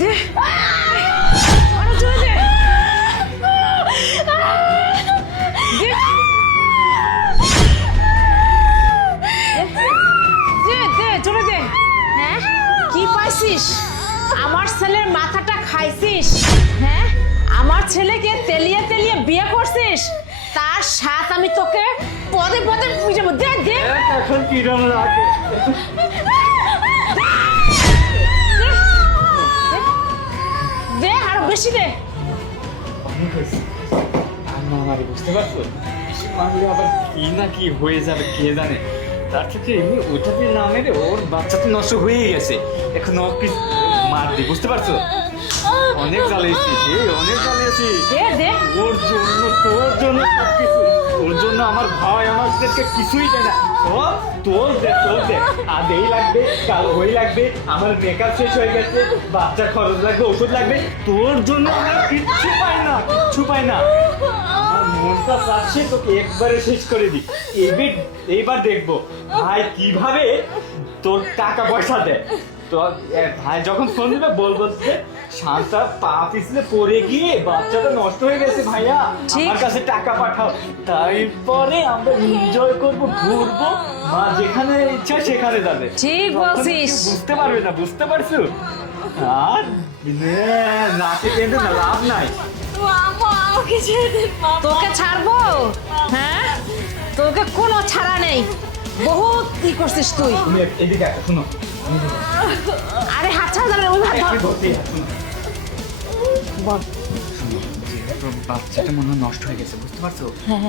দে আরে চলে দে চলে দে। হ্যাঁ কি পাইছিস? আমার ছেলের মাথাটা খাইছিস? হ্যাঁ আমার ছেলেকে তেলিয়ে তেলিয়ে বিয়ে করছিস, তার সাথ আমি তোকে পদে পদে বুঝাবো। দে দে এখন কিরম লাগে? দে আরো বেশি দে। বুঝতে পারছো, মারলে আবার কি না কি হয়ে যাবে কে জানে। তার থেকে এমনি ওটাতে না মেরে ওর বাচ্চা তো নষ্ট হয়ে গেছে, এখন ওকে মারবি, বুঝতে পারছো? অনেক জ্বালিয়েছি, অনেক জ্বালিয়েছি। দে দে ওর জন্য, তোর জন্য সবকিছু, ওর জন্য আমার ভাই আমাদেরকে কিছুই দেয় না। ও তোর দে আজ এই লাগবে, কাল ওই লাগবে, আমার মেকআপ শেষ হয়ে গেছে, বাচ্চার খরচ লাগবে, ওষুধ লাগবে, তোর জন্য আমরা কিচ্ছু পাই না, কিচ্ছু পাই না। আমার মনটা চাচ্ছে তোকে একবারে শেষ করে দিই। এইবার দেখবো ভাই কিভাবে তোর টাকা পয়সা দেয়। তো ভাই যখন ফোন দিবে বলবো যে শান্তা পা পিছলে পড়ে গিয়ে বাচ্চাটা নষ্ট হয়ে গেছে ভাইয়া, আমার কাছে টাকা পাঠাও। তারপরে আমরা এনজয় করবো, ঘুরবো, মা যেখানে ইচ্ছা সেখানে যাবে। ঠিক বলছিস। বুঝতে পারবে না, বুঝতে পারছো? আর নাচে কেন্দ্রে না লাভ নাই। তোকে ছাড়বো? হ্যাঁ তোকে কোনো ছাড়া নেই, বহুত ই করছিস তুই। তুমি এদিকে আসো, শুনো। আরে হাত ছাড়া যাবে না, ওই হাত ধর। বল। বাচ্চাটা মনে হয় নষ্ট হয়ে গেছে, বুঝতে পারছো?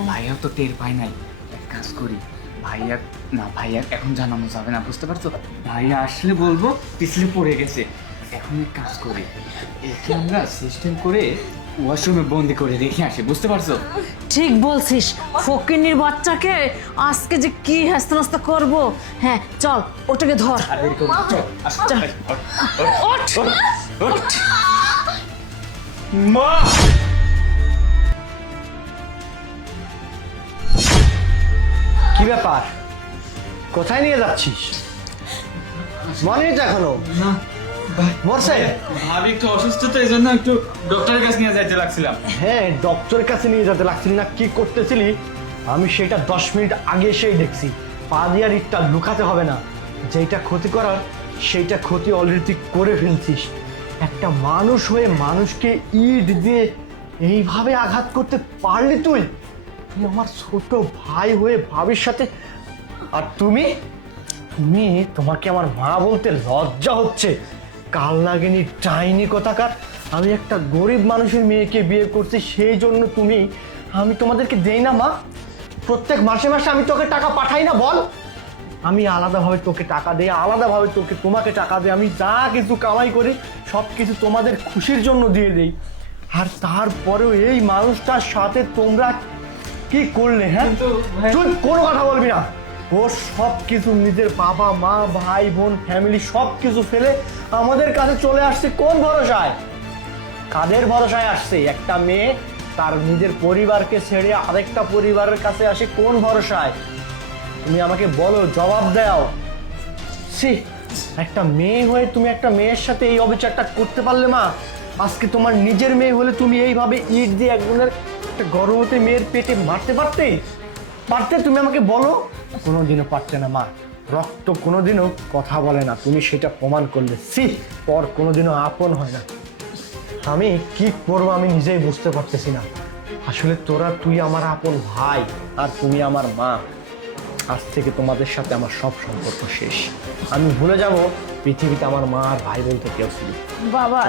ভাইয়া তো টের পায় নাই। এক কাজ করি, ভাইয়া এখন জানানো যাবে না, বুঝতে পারছো? ভাইয়া আসলে বলবো পিছলে পড়ে গেছে। এখন এক কাজ করি, একে আমরা সিস্টেম করে ওয়াশরুমে বন্দি করে রেখে আসি, বুঝতে পারছো? ঠিক বলছিস, ফকিন্নির বাচ্চাকে আজকে যে কি হেস্তা করবো। হ্যাঁ চল ওটাকে ধর। আর এরকম চল, আসো, চল। ওঠ, ওঠ। মা! কি ব্যাপার, কোথায় নিয়ে যাচ্ছিস? মনে তো এখনো না, মরছে? ভাবি একটু অসুস্থ, তো এই জন্য একটু ডক্টরের কাছে নিয়ে যাইতে লাগছিলাম। হ্যাঁ, ডক্টরের কাছে নিয়ে যেতে লাগছিল না, কি করতেছিলি আমি সেটা 10 মিনিট আগে এসেই দেখছি। পা দিয়ে আর ইটটা লুকাতে হবে না, যেটা ক্ষতি করার সেইটা ক্ষতি অলরেডি করে ফেলছিস। একটা মানুষ হয়ে মানুষকে ইট দিয়ে এইভাবে আঘাত করতে পারলি তুই? তুই আমার ছোট ভাই হয়ে ভাবির সাথে, আর তোমাকে আমার মা বলতে লজ্জা হচ্ছে? কাল লাগেনি ডাইনি কোথাকার। আমি একটা গরিব মানুষের মেয়েকে বিয়ে করছি, সেই জন্য আমি তোমাদেরকে দেই না মা? প্রত্যেক মাসে মাসে আমি তোকে টাকা পাঠাই না বল? আমি আলাদাভাবে তোকে টাকা দেই, আলাদাভাবে তোমাকে টাকা দেই, আমি যা কিছু কামাই করি সব কিছু তোমাদের খুশির জন্য দিয়ে দেই। আর তারপরেও এই মানুষটার সাথে তোমরা কি করলে? হ্যাঁ, তুই কোনো কথা বলবি না। ও সব কিছু নিজের বাবা মা ভাই বোন ফ্যামিলি সব কিছু ফেলে আমাদের কাছে চলে আসছে কোন ভরসায়? কাদের ভরসায় আসছে? একটা মেয়ে তার নিজের পরিবারকে ছেড়ে আরেকটা পরিবারের কাছে আসে কোন ভরসায়? তুমি আমাকে বলো, জবাব দাও। সি, একটা মেয়ে হয়ে তুমি একটা মেয়ের সাথে এই অবিচারটা করতে পারলে মা? আজকে তোমার নিজের মেয়ে হলে তুমি এইভাবে ইট দিয়ে একজনের একটা গর্ভবতী মেয়ের পেটে মারতে পারতে? তুমি আমাকে বলো। কোনোদিনও পারতে না মা। রক্ত কোনোদিনও কথা বলে না, তুমি সেটা প্রমাণ করলে। সি, পর কোনোদিনও আপন হয় না। আমি কি করবো আমি নিজেই বুঝতে পারতেছি না। আসলে তুই আমার আপন ভাই আর তুমি আমার মা। আজ থেকে তোমাদের সাথে আমার সব সম্পর্ক শেষ। আমি ভুলে যাব পৃথিবীতে আমার মা আর ভাই বলতে কেউ ছিল। বাবা